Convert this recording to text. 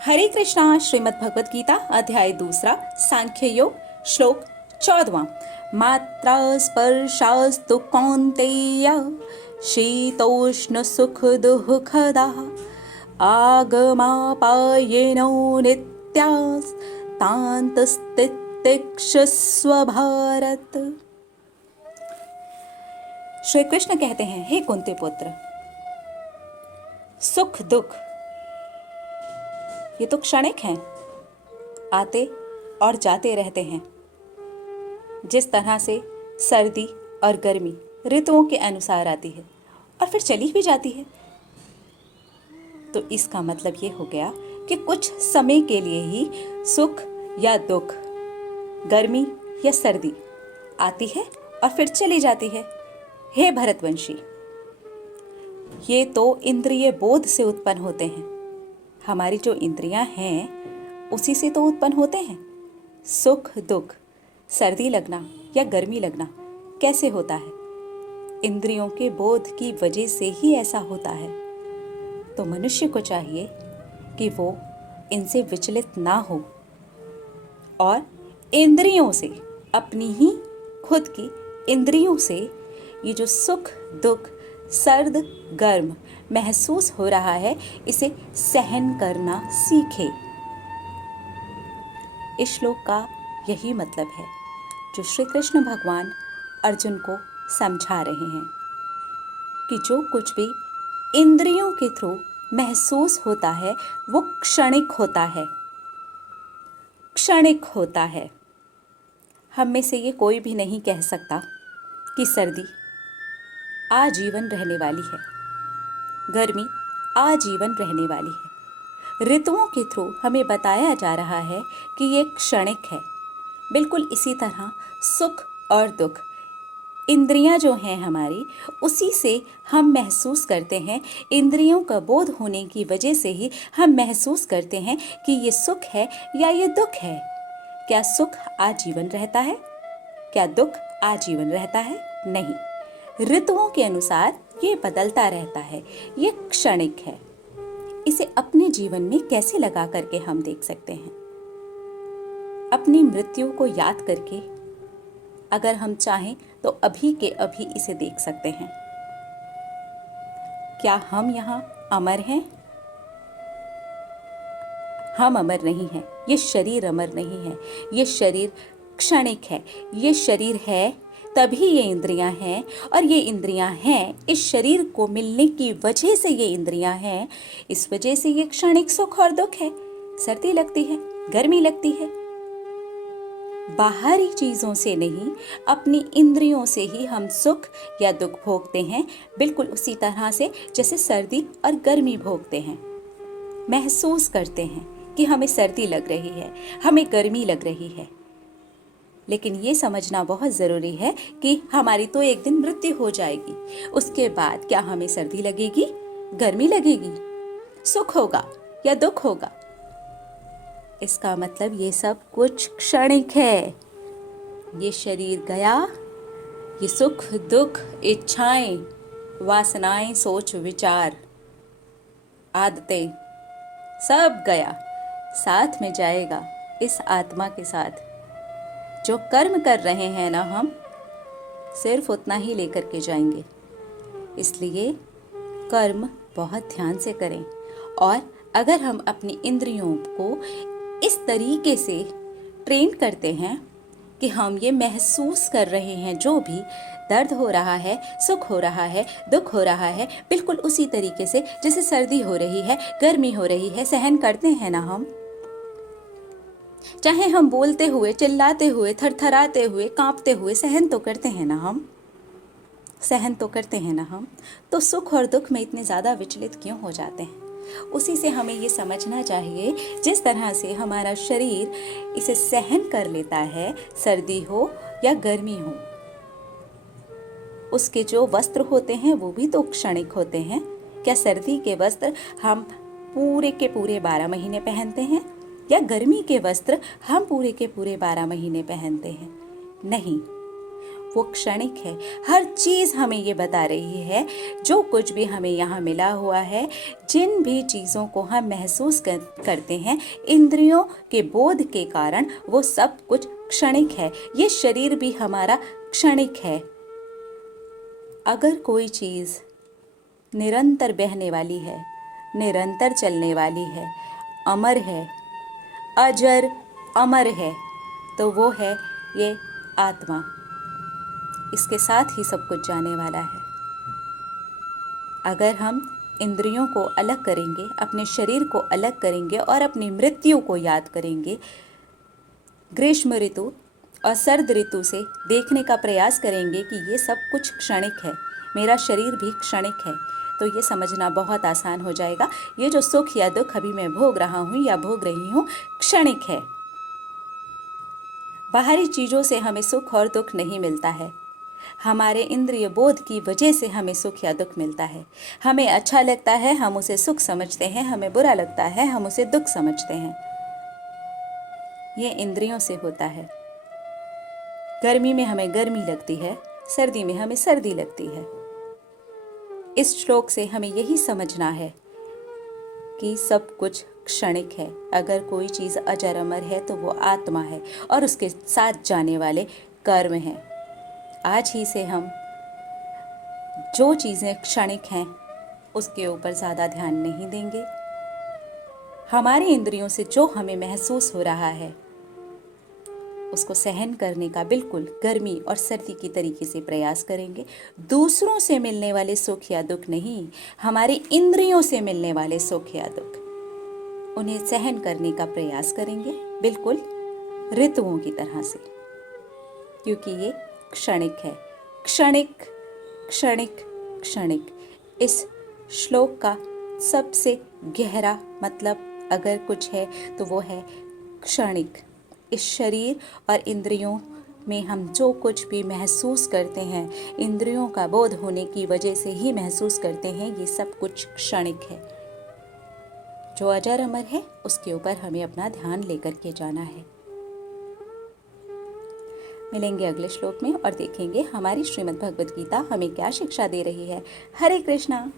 हरे कृष्णा। श्रीमद् भगवत गीता अध्याय 2 सांख्य योग श्लोक 14। मात्रा स्पर्शास्तु कौन्तेय शीतोष्ण सुख दुःखदा आगमापायेनो नित्यास् तान्तस्तितिक्षस्व भारत। श्री कृष्ण कहते हैं, हे कुंती पुत्र, सुख दुख ये तो क्षणिक हैं, आते और जाते रहते हैं। जिस तरह से सर्दी और गर्मी ऋतुओं के अनुसार आती है और फिर चली भी जाती है, तो इसका मतलब ये हो गया कि कुछ समय के लिए ही सुख या दुख, गर्मी या सर्दी आती है और फिर चली जाती है। हे भरतवंशी, ये तो इंद्रिय बोध से उत्पन्न होते हैं। हमारी जो इंद्रियां हैं उसी से तो उत्पन्न होते हैं। सुख दुख, सर्दी लगना या गर्मी लगना कैसे होता है? इंद्रियों के बोध की वजह से ही ऐसा होता है। तो मनुष्य को चाहिए कि वो इनसे विचलित ना हो और इंद्रियों से, अपनी ही खुद की इंद्रियों से ये जो सुख दुख, सर्द गर्म महसूस हो रहा है, इसे सहन करना सीखे। इस श्लोक का यही मतलब है जो श्री कृष्ण भगवान अर्जुन को समझा रहे हैं कि जो कुछ भी इंद्रियों के थ्रू महसूस होता है वो क्षणिक होता है, क्षणिक होता है। हम में से ये कोई भी नहीं कह सकता कि सर्दी आजीवन रहने वाली है, गर्मी आजीवन रहने वाली है। ऋतुओं के थ्रू हमें बताया जा रहा है कि ये क्षणिक है। बिल्कुल इसी तरह सुख और दुख, इंद्रियां जो हैं हमारी, उसी से हम महसूस करते हैं। इंद्रियों का बोध होने की वजह से ही हम महसूस करते हैं कि ये सुख है या ये दुख है। क्या सुख आजीवन रहता है? क्या दुख आजीवन रहता है? नहीं। ऋतुओं के अनुसार ये बदलता रहता है, ये क्षणिक है। इसे अपने जीवन में कैसे लगा करके हम देख सकते हैं? अपनी मृत्यु को याद करके अगर हम चाहें तो अभी के अभी इसे देख सकते हैं। क्या हम यहाँ अमर हैं? हम अमर नहीं हैं। ये शरीर अमर नहीं है। ये शरीर क्षणिक है। ये शरीर है तभी ये इंद्रियां हैं, और ये इंद्रियां हैं इस शरीर को मिलने की वजह से ये इंद्रियां हैं। इस वजह से ये क्षणिक सुख और दुख है। सर्दी लगती है, गर्मी लगती है। बाहरी चीजों से नहीं, अपनी इंद्रियों से ही हम सुख या दुख भोगते हैं। बिल्कुल उसी तरह से जैसे सर्दी और गर्मी भोगते हैं। महसूस करते हैं कि हमें सर्दी लग रही है, हमें गर्मी लग रही है। लेकिन ये समझना बहुत ज़रूरी है कि हमारी तो एक दिन मृत्यु हो जाएगी। उसके बाद क्या हमें सर्दी लगेगी, गर्मी लगेगी, सुख होगा या दुख होगा? इसका मतलब ये सब कुछ क्षणिक है। ये शरीर गया, ये सुख दुख, इच्छाएं, वासनाएं, सोच विचार, आदतें, सब गया, साथ में जाएगा इस आत्मा के साथ। जो कर्म कर रहे हैं ना, हम सिर्फ उतना ही लेकर के जाएंगे। इसलिए कर्म बहुत ध्यान से करें। और अगर हम अपनी इंद्रियों को इस तरीके से ट्रेन करते हैं कि हम ये महसूस कर रहे हैं, जो भी दर्द हो रहा है, सुख हो रहा है, दुख हो रहा है, बिल्कुल उसी तरीके से जैसे सर्दी हो रही है, गर्मी हो रही है, सहन करते हैं ना हम। चाहे हम बोलते हुए, चिल्लाते हुए, थरथराते हुए, कांपते हुए सहन तो करते हैं ना हम, सहन तो करते हैं ना हम। तो सुख और दुख में इतने ज़्यादा विचलित क्यों हो जाते हैं? उसी से हमें ये समझना चाहिए, जिस तरह से हमारा शरीर इसे सहन कर लेता है, सर्दी हो या गर्मी हो। उसके जो वस्त्र होते हैं वो भी तो क्षणिक होते हैं। क्या सर्दी के वस्त्र हम पूरे के पूरे 12 महीने पहनते हैं, या गर्मी के वस्त्र हम पूरे के पूरे 12 महीने पहनते हैं? नहीं। वो क्षणिक है। हर चीज़ हमें ये बता रही है, जो कुछ भी हमें यहाँ मिला हुआ है, जिन भी चीज़ों को हम महसूस करते हैं इंद्रियों के बोध के कारण, वो सब कुछ क्षणिक है। ये शरीर भी हमारा क्षणिक है। अगर कोई चीज़ निरंतर बहने वाली है, निरंतर चलने वाली है, अमर है, अजर अमर है, तो वो है ये आत्मा। इसके साथ ही सब कुछ जाने वाला है। अगर हम इंद्रियों को अलग करेंगे, अपने शरीर को अलग करेंगे और अपनी मृत्यु को याद करेंगे, ग्रीष्म ऋतु और सर्द ऋतु से देखने का प्रयास करेंगे कि ये सब कुछ क्षणिक है, मेरा शरीर भी क्षणिक है, तो ये समझना बहुत आसान हो जाएगा। ये जो सुख या दुख अभी मैं भोग रहा हूँ या भोग रही हूँ, क्षणिक है। बाहरी चीज़ों से हमें सुख और दुख नहीं मिलता है। हमारे इंद्रिय बोध की वजह से हमें सुख या दुख मिलता है। हमें अच्छा लगता है, हम उसे सुख समझते हैं, हमें बुरा लगता है, हम उसे दुख समझते हैं। ये इंद्रियों से होता है। गर्मी में हमें गर्मी लगती है, सर्दी में हमें सर्दी लगती है। इस श्लोक से हमें यही समझना है कि सब कुछ क्षणिक है। अगर कोई चीज़ अजर अमर है तो वो आत्मा है और उसके साथ जाने वाले कर्म हैं। आज ही से हम जो चीज़ें क्षणिक हैं उसके ऊपर ज़्यादा ध्यान नहीं देंगे। हमारी इंद्रियों से जो हमें महसूस हो रहा है उसको सहन करने का बिल्कुल गर्मी और सर्दी की तरीके से प्रयास करेंगे। दूसरों से मिलने वाले सुख या दुख नहीं, हमारी इंद्रियों से मिलने वाले सुख या दुख, उन्हें सहन करने का प्रयास करेंगे, बिल्कुल ऋतुओं की तरह से, क्योंकि ये क्षणिक है। क्षणिक क्षणिक क्षणिक, इस श्लोक का सबसे गहरा मतलब अगर कुछ है तो वो है क्षणिक। इस शरीर और इंद्रियों में हम जो कुछ भी महसूस करते हैं, इंद्रियों का बोध होने की वजह से ही महसूस करते हैं, ये सब कुछ क्षणिक है। जो अजर अमर है उसके ऊपर हमें अपना ध्यान लेकर के जाना है। मिलेंगे अगले श्लोक में और देखेंगे हमारी श्रीमद् भगवद गीता हमें क्या शिक्षा दे रही है। हरे कृष्णा।